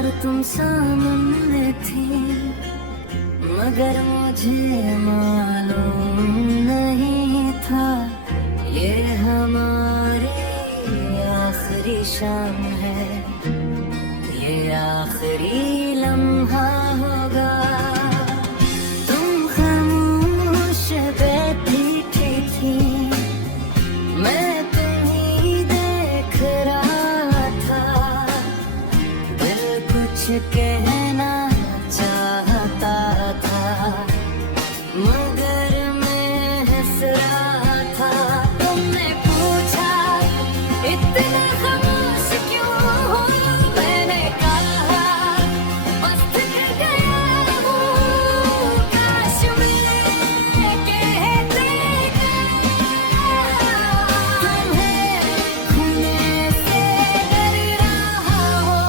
बार तुम सामने थी, मगर मुझे मालूम नहीं था ये हमारी आखिरी शाम है, ये आखिरी लम्हा होगा। तुम खामोश बैठी थी, मैं तुम्हीं देख रहा था, दिल कुछ कहना चाहता था, मगर मैं हंस रहा था। तुमने पूछा इतना खामोश क्यों हो, मैंने कहा बस थक गया हूँ, काश मैं कहते तुम्हें खोने से डर रहा हो।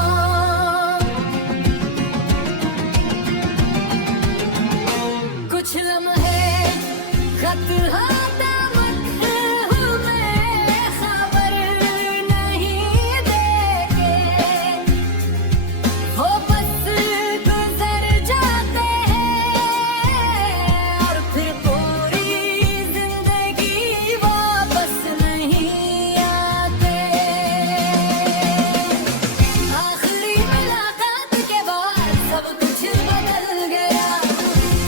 कुछ लम्हे खत होता मत हूँ मैं, खबर नहीं देके वो बस गुजर जाते हैं, और फिर पूरी जिंदगी वापस नहीं आते। आखिरी मुलाकात के बाद सब कुछ बदल गया,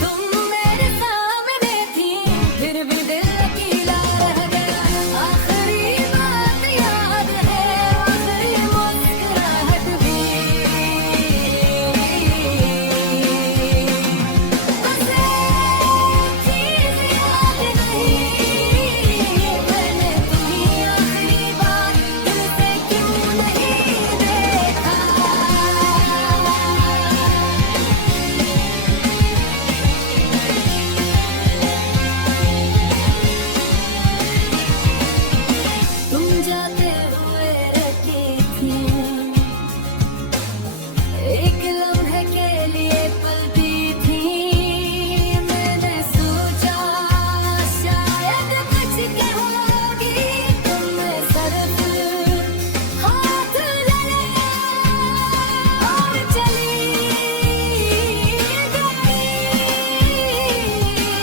तुम मेरे सामने थी फिर भी दिल अकेला रह गया। आखिरी बात याद है, आखिरी मुस्कुराहट भी, बस एक चीज याद नहीं, मैंने तुम्हीं आखिरी बार दिल से क्यों नहीं देखा। तुम जाते हुए रखी थी, एक लम्हे के लिए पलती थी, मैंने सोचा शायद कुछ कहोगी, तुमने सिर्फ हाथ लगाया और चली गई।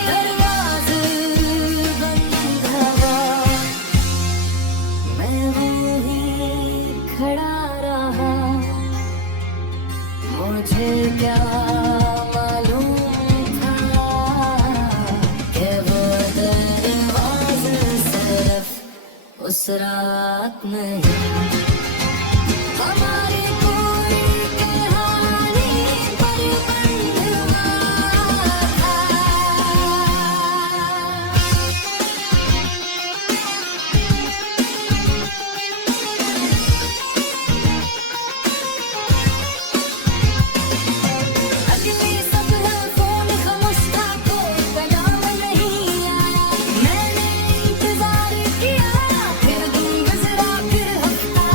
दरवाज़ा बंद हुआ, मैं वहीं खड़ा रहा, मुझे क्या मालूम था कि वो दरवाज़ा सिर्फ उस रात नहीं, हमारी पूरी कहानी पर बंद हुआ था। अगली सुबह फोन खामोश था, कोई पैगाम नहीं आया, मैंने इंतजार किया, फिर दिन गुजरा फिर हफ्ता,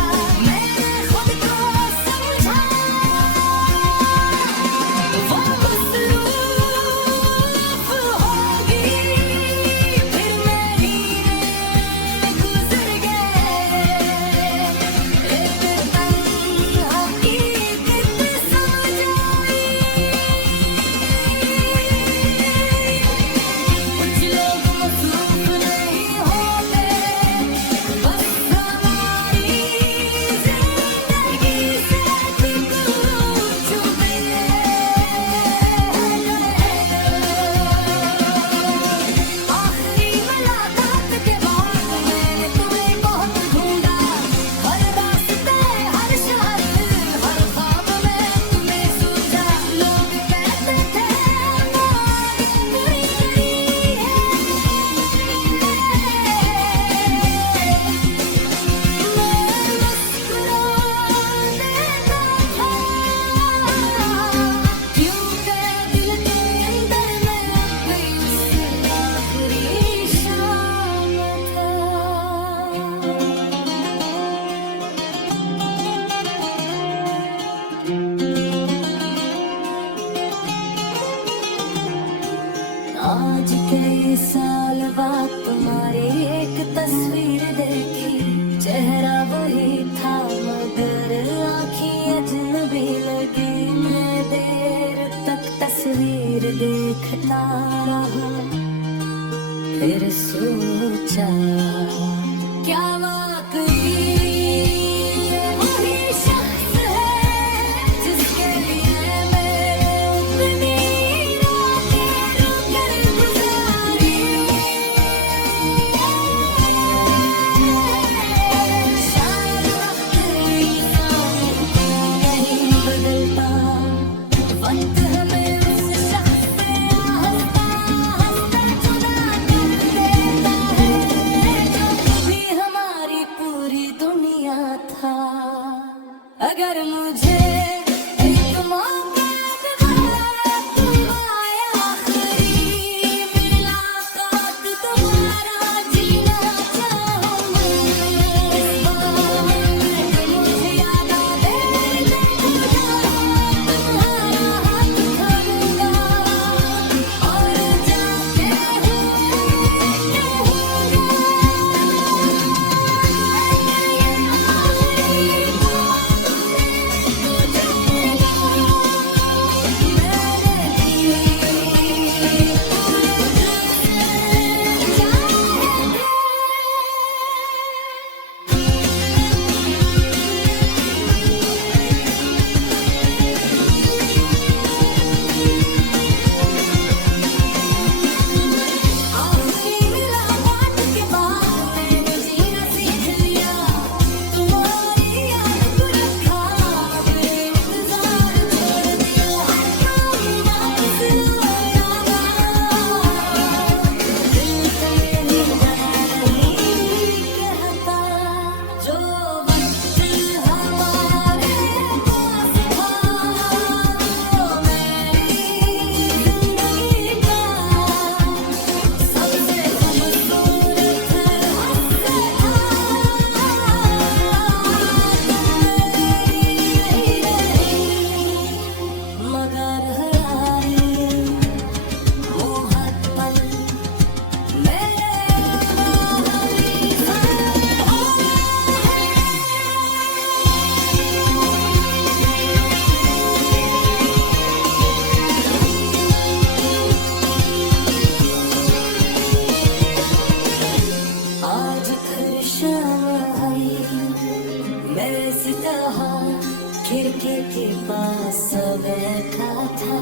सोचा क्या वाकई ये वही शख्स है जिसके लिए मैंने उतनी रातें रुकर गुजारी। शायद वक्त इंसान को नहीं बदलता, वक्त हमें उस शख्स से हंसता हंसता जुदा कर देता है जो कभी हमारी पूरी दुनिया था। अगर मुझे एक मौका दोबारा तुम आए, आखिरी मुलाकात तुम्हारा जीना चाहूँ मैं। इस बार मुझे याद आवे तुम्हारा हाथ थामूंगा और जाते आखिरी मुलाकात के बाद मैंने जीना सीख लिया, तुम्हारी याद को रखा अपने इंतजार छोड़ दिया। वापस आया दिल से नहीं कहता, जो वक्त हमारे पास था वो मेरी जिंदगी का सबसे खूबसूरत मगर हराए मोहब्बत मेरे आज फिर शाम आई, मैं इसी तरह खिड़की के पास बैठा था,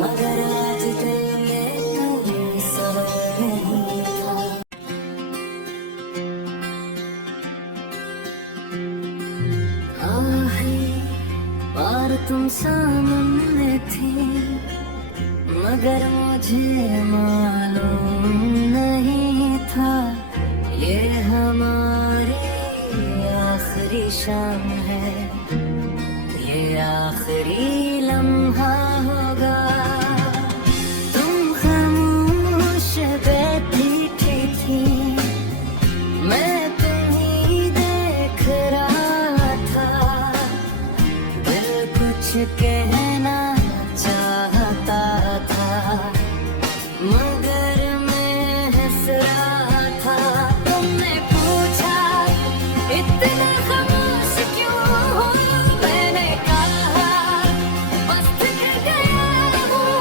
मगर आज दिल में कोई सबर नहीं था। आखिरी बार तुम सामने थी, मगर मुझे मालूम नहीं था ये हमारी आखिरी शाम है, ये आखिरी लम्हा होगा। तुम खामोश बैठी थी, मैं तुम्हीं देख रहा था, दिल कुछ कहना चाहता था, मगर मैं हंस रहा था। तुमने पूछा इतना खामोश क्यों हो, मैंने कहा बस थक गया हूँ,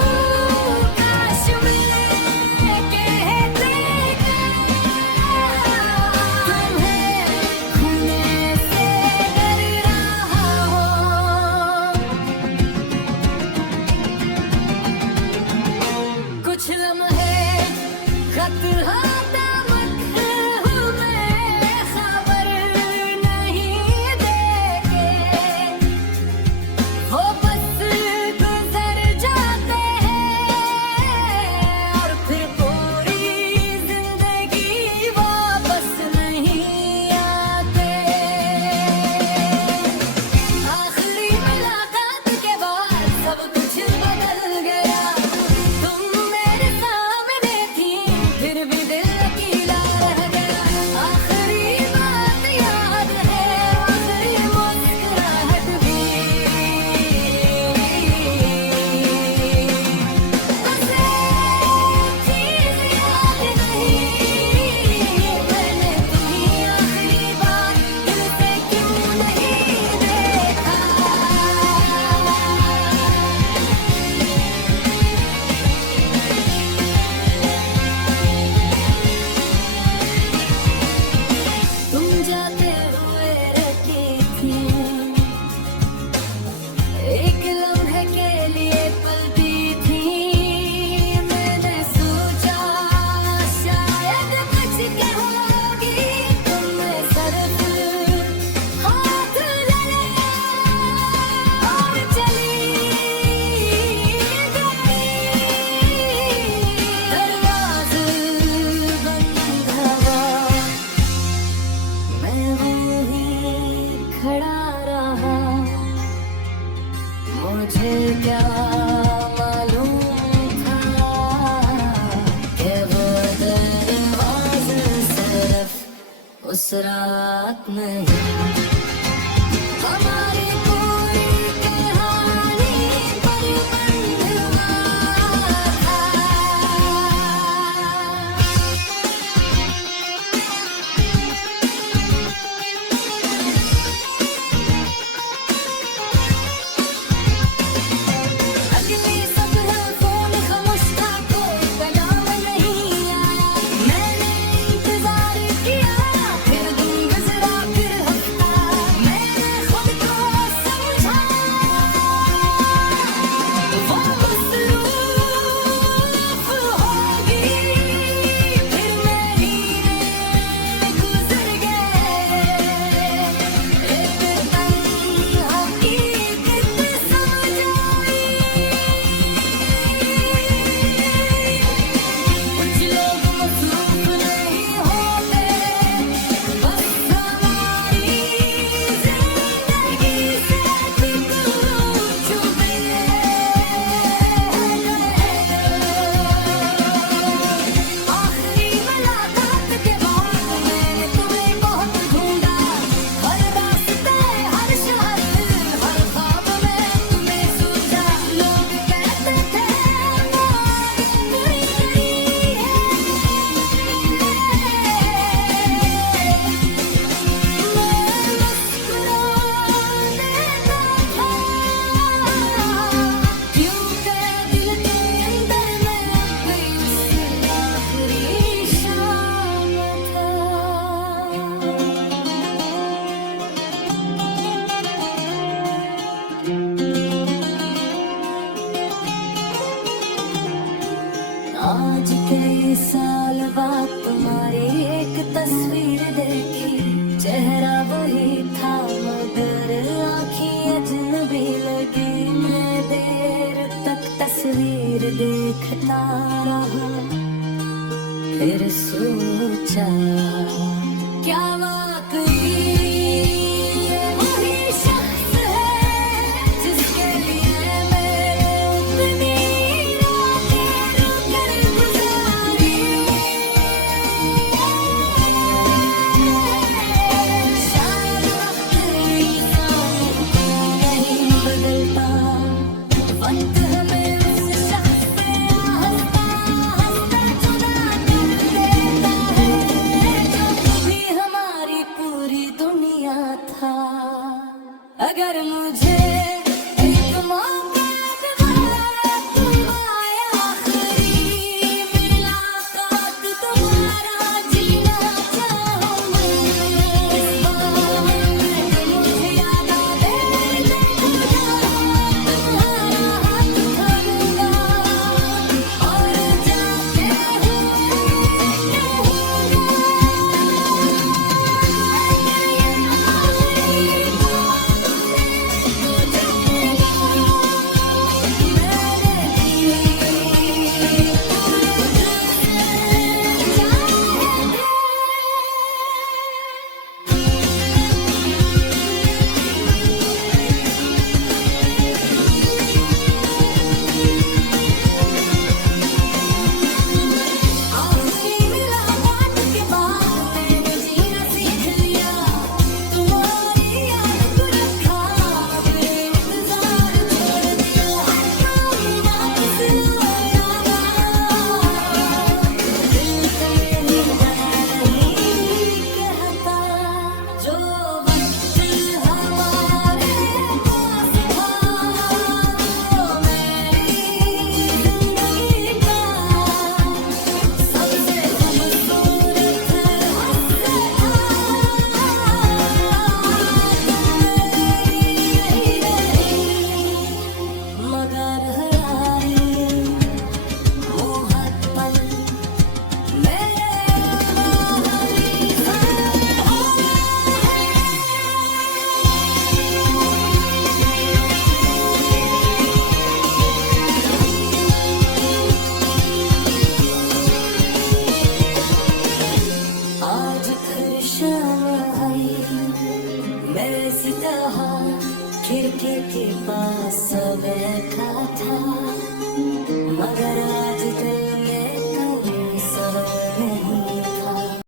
काश मैं कहते तुम्हें खोने से डर रहा हूँ। कुछ लम्हे खत हाथा मत हूँ मैं, खबर नहीं देके वो बस गुजर जाते हैं, और फिर पूरी जिंदगी वापस नहीं आते। आखिरी मुलाकात के बाद सब कुछ बदल गया, तुम मेरे सामने थी फिर भी दिल उस रात में हमारी पूरी कहानी पर बंधुआ था। अगली सुबह फोन खामोश था, कोई पैगाम नहीं आया। मैंने इंतजार किया, फिर दिन गुजरा, फिर हफ्ता। मैंने खुद को समझा वो मसरूफ होगी, फिर मेरी गुजर गए। एक तन्हा हकीकत समझ आई, कुछ लोग मसरूफ नहीं होते, बस हमारी जिंदगी से कुछ छुपे आखिरी मुलाकात के बाद मैंने तुम्हें बहुत ढूंढा, हर रास्ते, हर शहर, हर ख्वाब में तुम्हें सोचा। लोग कहते थे हमारी पूरी गई है, मैं मुस्कुरा देता था, क्योंकि दिल के अंदर मैं अब उस आखिरी शाम था। आज कई साल बाद तुम्हारी एक तस्वीर देखी, चेहरा वही था मगर आँखें अजनबी लगी। मैं देर तक तस्वीर देखता रहा, फिर सोचा क्या वाकई ये वही शख्स है जिसके लिए मैंने उतनी रातें रुकर गुजारी। शायद वक्त इंसान को नहीं बदलता, वक्त हमें उस शख्स से हंसता हंसता जुदा कर देता है, जो कभी हमारी पूरी दुनिया था। अगर मुझे एक मौका दोबारा तुम आए, आखिरी मुलाकात तुम्हारा जीना चाहूँगा। इस बार मुझे याद आवे तुम्हारा हाथ थामूंगा, और जाते हुए आखिरी मुलाकात के बाद मैंने जीना सीख लिया, तुम्हारी याद को रखा, अब इंतजार छोड़ दिया। वापस आया दिल से नहीं कहता, जो वक्त हमारे पास था वो मेरी जिंदगी का सबसे खूबसूरत हादसा था। यही रही मगर हराई वो हर पल मेरे आखिरी आज फिर शाम आई, मैं इसी तरह खिड़की के पास बैठा था, मगर